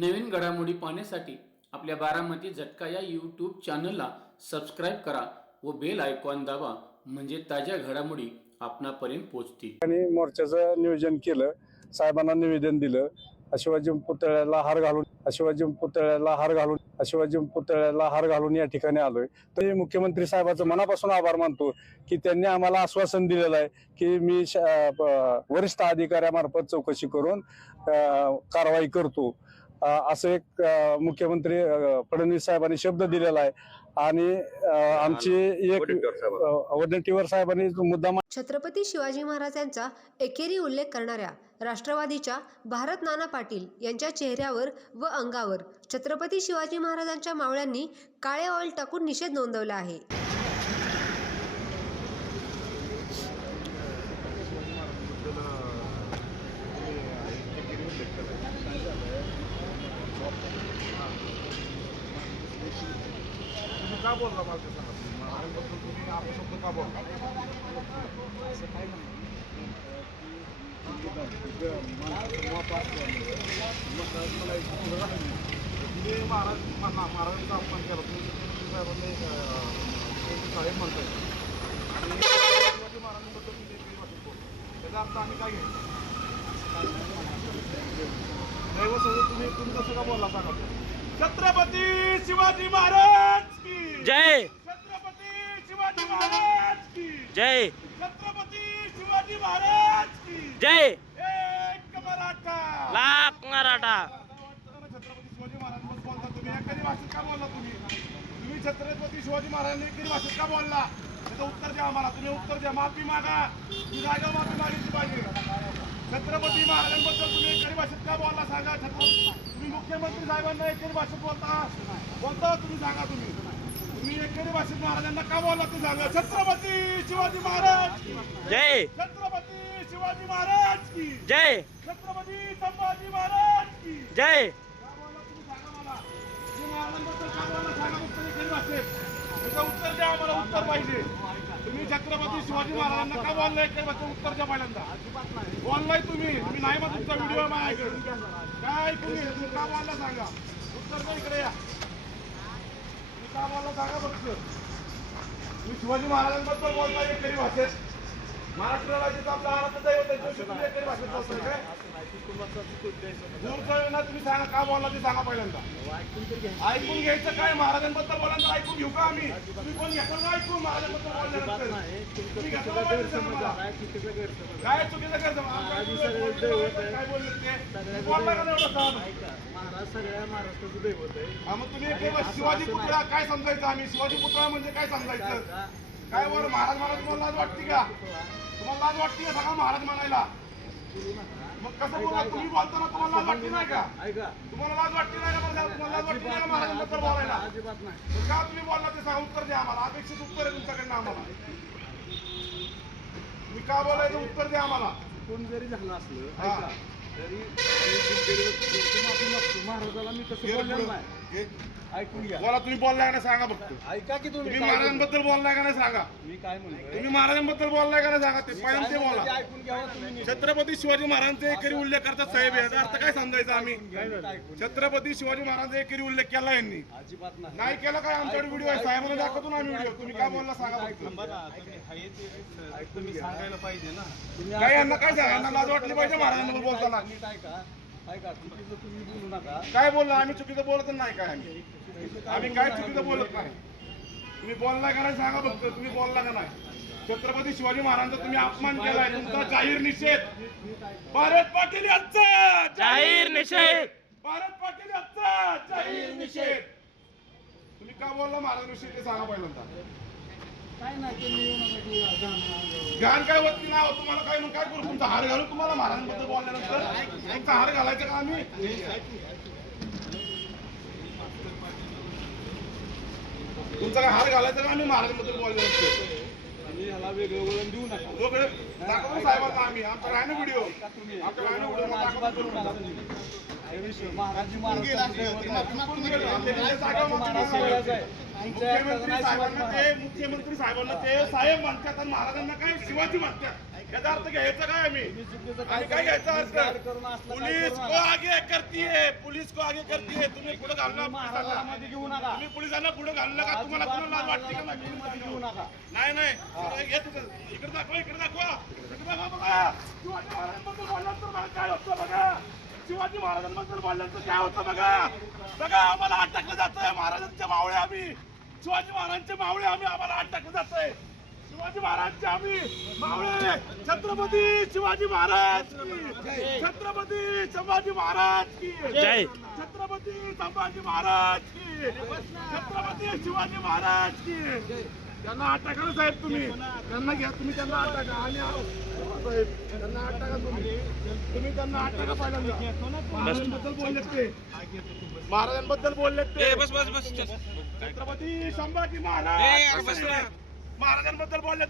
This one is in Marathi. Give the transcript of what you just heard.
नवीन घडामोडी पाहण्यासाठी आपल्या बारामती झटका या यूट्यूब चॅनलला सबस्क्राईब करा व बेल आयकॉन दाबा म्हणजे ताज्या घडामोडी आपणापर्यंत पोहोचतील. आणि मोर्चाचं नियोजन केलं साहेबांना निवेदन दिलं शिवाजी पुतळ्याला हार घालून शिवाजी पुतळ्याला हार घालून शिवाजी पुतळ्याला हार घालून या ठिकाणी आलोय. तर मुख्यमंत्री साहेबाचं मनापासून आभार मानतो की त्यांनी आम्हाला आश्वासन दिलेलं आहे की मी वरिष्ठ अधिकाऱ्यामार्फत चौकशी करून कारवाई करतो. असं एक मुख्यमंत्री फडणवीस साहेबांनी शब्द दिलेला आहे. आणि आमची एक अं, वडनेटीवर साहेबांनी मुद्दा छत्रपती शिवाजी महाराजांचा एकेरी उल्लेख करणाऱ्या राष्ट्रवादीच्या भारत नाना पाटील यांच्या चेहऱ्यावर व अंगावर छत्रपती शिवाजी महाराजांच्या मावळ्यांनी काळे ऑइल टाकून निषेध नोंदवला आहे. का बोलला मला ते सांगा तुम्ही महाराजांबद्दल तुम्ही अपशब्द का बोलला तुम्ही महाराज मा- महाराजांचा अपमान केला तुम्ही साहेबांनी अं, ते साहेब म्हणताय आणि शिवाजी महाराजांबद्दल तुम्ही एकही बोलला त्याचा अर्थ आम्ही काय घेतो दैवसोबत तुम्ही तुम्ही कसं का बोलला सांगा तुम्ही. छत्रपती शिवाजी महाराज जय। छत्रपती शिवाजी महाराज की। जय। छत्रपती शिवाजी महाराज की। जय। एक मराठा। लाख मराठा। छत्रपती शिवाजी महाराजांबद्दल बोलता तुम्ही. एखादी भाषेत का बोलला तुम्ही? तुम्ही छत्रपती शिवाजी महाराजांनी एखादी भाषेत का बोलला? त्याचं उत्तर द्या आम्हाला. तुम्ही उत्तर द्या. माफी मागा. तुम्ही जागा माफी मागितली पाहिजे. छत्रपती महाराजांबद्दल तुम्ही एखादी भाषेत का बोलला सांगा? छत्रपती तुम्ही मुख्यमंत्री साहेबांना एखादी भाषेत बोलता? बोलता तुम्ही सांगा तुम्ही. तुम्ही एखादी भाषेत महाराजांना का बोलला ते सांगा छत्रपती शिवाजी महाराज. जय. छत्रपती शिवाजी महाराज की. जय. छत्रपती संभाजी महाराज की. जय. का बोलला तुम्ही सांगा मला. तुम्ही महाराजांबद्दल का बोलला सांगा फक्त एखादी भाषेत त्याचं उत्तर द्या आम्हाला उत्तर पाहिजे. तुम्ही छत्रपती शिवाजी महाराजांना का बोललाय एखादी भाषेत उत्तर द्या पहिल्यांदा. बोललाय तुम्ही. तुम्ही नाही मग तुमचा व्हिडिओ माझ्याकडे. काय तुम्ही? तुम्ही का बोलला सांगा उत्तर द्या इकडे या. तुम्ही का बोलला सांगा फक्त तुम्ही शिवाजी महाराजांबद्दल बोलताय एखादी भाषेत. महाराष्ट्र राज्याचा आपला आराध्य भाषेत बोलताय काय? दूरचं तुम्ही सांगा का बोलला ते सांगा पहिल्यांदा. ऐकून घ्यायचं काय? महाराजांबद्दल बोलायचं ऐकून घेऊ का आम्ही? तुम्ही कोण घेतो का ऐकून महाराजांबद्दल बोलल्यानंतर. तुम्ही. काय चुकीचं करतो काय बोलले ते? बोलला का एवढं सगळ्या महाराष्ट्राचं दैवत आहे. हा, मग तुम्ही एक दिवस शिवाजी पुतळा काय समजायचं आम्ही? शिवाजी पुतळा म्हणजे काय समजायचं? काय बरं महाराज महाराज तुम्हाला लाज वाटते का? तुम्हाला लाज वाटते का महाराज म्हणायला? मग कसं बोला तुम्ही बोलताना तुम्हाला लाज वाटते नाही का? ऐका. तुम्हाला लाज वाटते नाही का? तुम्हाला लाज वाटते नाही का महाराजांबद्दल बोलायला? अजिबात नाही. मग का तुम्ही बोलला ते सांगा उत्तर द्या आम्हाला. अपेक्षित उत्तर आहे तुमच्याकडनं आम्हाला. तुम्ही का बोलायचं? उत्तर द्या आम्हाला. कोण जरी झालं असलं. ऐका. तरी आम्ही दिलगिरी व्यक्त माफी मागतो. महाराजाला मी तसं बोललेलं नाही ऐकून घ्या. बोला तुम्ही बोललाय का नाही सांगा फक्त. ऐका की तुम्ही. तुम्ही काय बोलताय. महाराजांबद्दल बोललाय का नाही सांगा. मी काय म्हणतोय? तुम्ही महाराजांबद्दल बोललाय का नाही सांगा? ते पहिल्यांदा काय ते म्हणतोय बोला तुम्ही नीट. छत्रपती शिवाजी महाराजांचा एकरी उल्लेख करतात साहेब याचा अर्थ काय समजायचा आम्ही? ऐकून घ्या. छत्रपती शिवाजी महाराजांचा एकरी उल्लेख केला यांनी. अजिबात नाही. नाही केला काय आमच्याकडे व्हिडिओ आहे? साहेबांना दाखवतो ना आम्ही व्हिडिओ तुम्ही काय बोलला सांगा फक्त. तुम्ही सांगायला पाहिजे ना. तुम्ही काय यांना काय सांगा? यांना लाज वाटली पाहिजे महाराजांबद्दल बोलताना. नीट ऐका काय बोलला? आम्ही चुकीचं बोलत नाही काय आम्ही? आम्ही काय चुकीचं बोलत नाही? तुम्ही बोलला का नाही सांगा फक्त. तुम्ही बोलला का नाही? छत्रपती शिवाजी महाराजांचा तुम्ही अपमान केलाय. तुमचा जाहीर निषेध. भारत पाटील यांचा जाहीर निषेध. भारत पाटील यांचा जाहीर निषेध. तुम्ही का बोलला? महाराजांविषयी ते सांगा पहिल्यांदा. काय नाही की. घाण काय होत नाही नाव तुम्हाला काय काय करू? तुमचा हार घालू तुम्हाला महाराजांबद्दल बोलल्यानंतर तुमचा हार घालायचा का आम्ही? तुमचा काय हार घालायचा का आम्ही महाराजांबद्दल बोलल्यानंतर? ह्याला वेगळं वळण देऊ नका. दोघे दाखवतो ना साहेबांना आम्ही. आमचा राहणं व्हिडिओ तुम्ही. आमच्या राहणं व्हिडिओ. हे महाराज मुख्यमंत्री साहेबांना ते मुख्यमंत्री साहेबांना ते साहेब म्हणतात आणि महाराजांना काय शिवाजी म्हणतात. याचा अर्थ घ्यायचा काय आम्ही? आणि काय घ्यायचा अर्थ? पुलिस को आगे करती है पुलिस को आगे करती है तुम्ही पुढे घालणार नका तुम्ही पोलिसांना पुढे घाललं का तुम्हाला कोणाला लाज वाटते का नाही? नका. नाही. इकडे दाखवा इकडे दाखवा. इकडे दाखवा बघा. शिवाजी महाराजांबद्दल बोलल्यानंतर मला काय होतं बघा? शिवाजी महाराजांबद्दल बोलल्यानंतर काय होतं बघा? बघा आम्हाला अटकलं जातंय. महाराजांच्या मावळे आम्ही. शिवाजी महाराजांचे मावळे आम्ही. आम्हाला अटकलं जातंय. शिवाजी महाराजचे आम्ही मावळे. छत्रपती शिवाजी महाराज की. छत्रपती संभाजी महाराज की. जय. छत्रपती संभाजी महाराज की. छत्रपती शिवाजी महाराज की. त्यांना अटका ना साहेब तुम्ही. त्यांना घ्या तुम्ही त्यांना अटका आणि साहेब त्यांना अटका तुम्ही. तुम्ही त्यांना अटका पहिल्यांदा. महाराजांबद्दल बोललेत ते. महाराजांबद्दल बोललेत ते. बस बस बस. छत्रपती संभाजी महाराज. महाराजांबद्दल बोललेत